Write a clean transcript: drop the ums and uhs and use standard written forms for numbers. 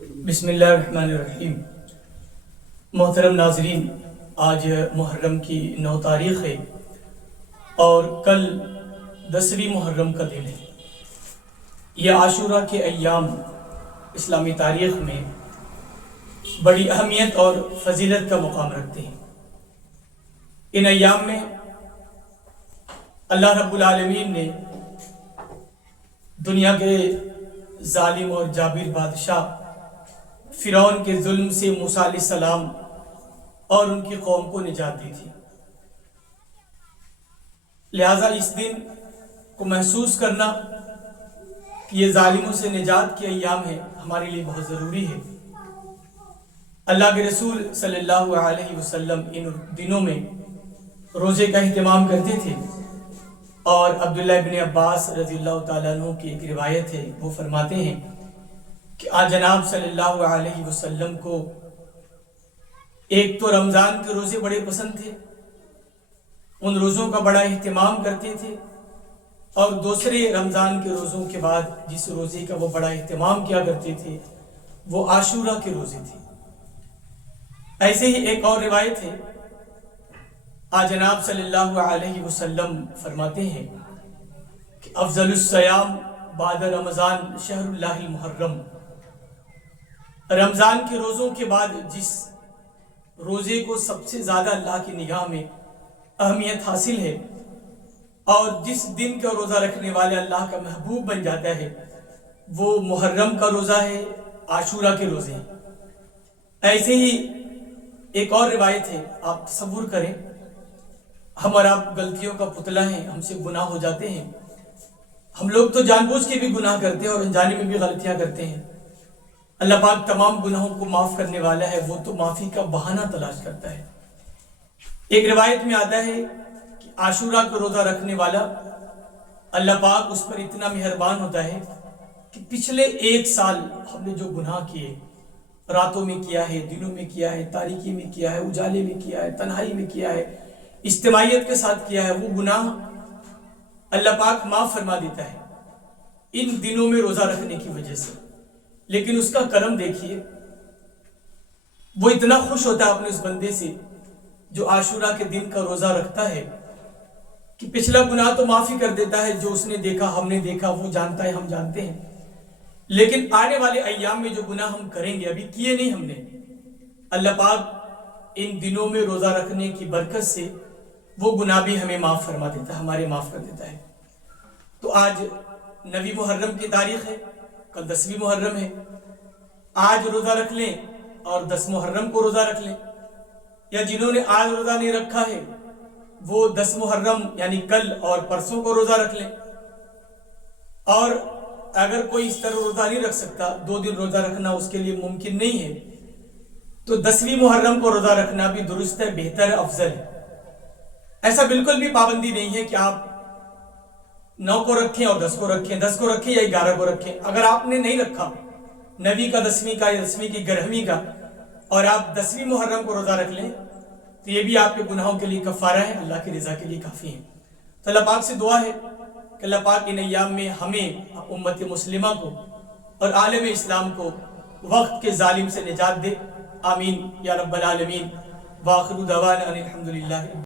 بسم اللہ الرحمن الرحیم۔ محترم ناظرین، آج محرم کی 9 تاریخ ہے اور کل 10ویں محرم کا دن ہے۔ یہ عاشورہ کے ایام اسلامی تاریخ میں بڑی اہمیت اور فضیلت کا مقام رکھتے ہیں۔ ان ایام میں اللہ رب العالمین نے دنیا کے ظالم اور جابر بادشاہ فرعون کے ظلم سے موسیٰ علیہ السلام اور ان کی قوم کو نجات دی تھی۔ لہٰذا اس دن کو محسوس کرنا کہ یہ ظالموں سے نجات کے ایام ہے ہمارے لیے بہت ضروری ہے۔ اللہ کے رسول صلی اللہ علیہ وسلم ان دنوں میں روزے کا اہتمام کرتے تھے، اور عبداللہ ابن عباس رضی اللہ تعالیٰ عنہ کی ایک روایت ہے، وہ فرماتے ہیں کہ آج جناب صلی اللہ علیہ وسلم کو ایک تو رمضان کے روزے بڑے پسند تھے، ان روزوں کا بڑا اہتمام کرتے تھے، اور دوسرے رمضان کے روزوں کے بعد جس روزے کا وہ بڑا اہتمام کیا کرتے تھے وہ عاشورہ کے روزے تھے۔ ایسے ہی ایک اور روایت ہے، آج جناب صلی اللہ علیہ وسلم فرماتے ہیں کہ افضل الصیام بعد رمضان شہر اللہ المحرم۔ رمضان کے روزوں کے بعد جس روزے کو سب سے زیادہ اللہ کی نگاہ میں اہمیت حاصل ہے اور جس دن کا روزہ رکھنے والے اللہ کا محبوب بن جاتا ہے، وہ محرم کا روزہ ہے، عاشورہ کے روزے ہیں۔ ایسے ہی ایک اور روایت ہے، آپ تصور کریں، ہم اور آپ غلطیوں کا پتلا ہیں، ہم سے گناہ ہو جاتے ہیں، ہم لوگ تو جان بوجھ کے بھی گناہ کرتے ہیں اور انجانے میں بھی غلطیاں کرتے ہیں۔ اللہ پاک تمام گناہوں کو معاف کرنے والا ہے، وہ تو معافی کا بہانہ تلاش کرتا ہے۔ ایک روایت میں آتا ہے کہ عاشورہ کا روزہ رکھنے والا اللہ پاک اس پر اتنا مہربان ہوتا ہے کہ پچھلے 1 سال ہم نے جو گناہ کیے، راتوں میں کیا ہے، دنوں میں کیا ہے، تاریکی میں کیا ہے، اجالے میں کیا ہے، تنہائی میں کیا ہے، اجتماعیت کے ساتھ کیا ہے، وہ گناہ اللہ پاک معاف فرما دیتا ہے ان دنوں میں روزہ رکھنے کی وجہ سے۔ لیکن اس کا کرم دیکھیے، وہ اتنا خوش ہوتا ہے اپنے اس بندے سے جو عاشورہ کے دن کا روزہ رکھتا ہے کہ پچھلا گناہ تو معافی کر دیتا ہے، جو اس نے دیکھا ہم نے دیکھا، وہ جانتا ہے ہم جانتے ہیں، لیکن آنے والے ایام میں جو گناہ ہم کریں گے، ابھی کیے نہیں ہم نے، اللہ پاک ان دنوں میں روزہ رکھنے کی برکت سے وہ گناہ بھی ہمیں معاف فرما دیتا ہے، ہمارے معاف کر دیتا ہے۔ تو آج 9 محرم کی تاریخ ہے، کل 10ویں محرم ہے۔ آج روزہ رکھ لیں اور 10 محرم کو روزہ رکھ لیں، یا جنہوں نے آج روزہ نہیں رکھا ہے وہ 10 محرم یعنی کل اور پرسوں کو روزہ رکھ لیں۔ اور اگر کوئی اس طرح روزہ نہیں رکھ سکتا، 2 دن روزہ رکھنا اس کے لیے ممکن نہیں ہے، تو 10ویں محرم کو روزہ رکھنا بھی درست ہے، بہتر ہے، افضل ہے۔ ایسا بالکل بھی پابندی نہیں ہے کہ آپ 9 کو رکھیں اور 10 کو رکھیں، 10 کو رکھیں یا 11 کو رکھیں۔ اگر آپ نے نہیں رکھا 9ویں کا 10ویں کا یا 10ویں کی 11ویں کا، اور آپ 10ویں محرم کو روزہ رکھ لیں، تو یہ بھی آپ کے گناہوں کے لیے کفارہ ہے، اللہ کی رضا کے لیے کافی ہے۔ تو اللہ پاک سے دعا ہے کہ اللہ پاک ان ایام میں ہمیں، امت مسلمہ کو اور عالم اسلام کو وقت کے ظالم سے نجات دے، آمین یا رب العالمین۔ وآخر دعوانا ان الحمدللہ۔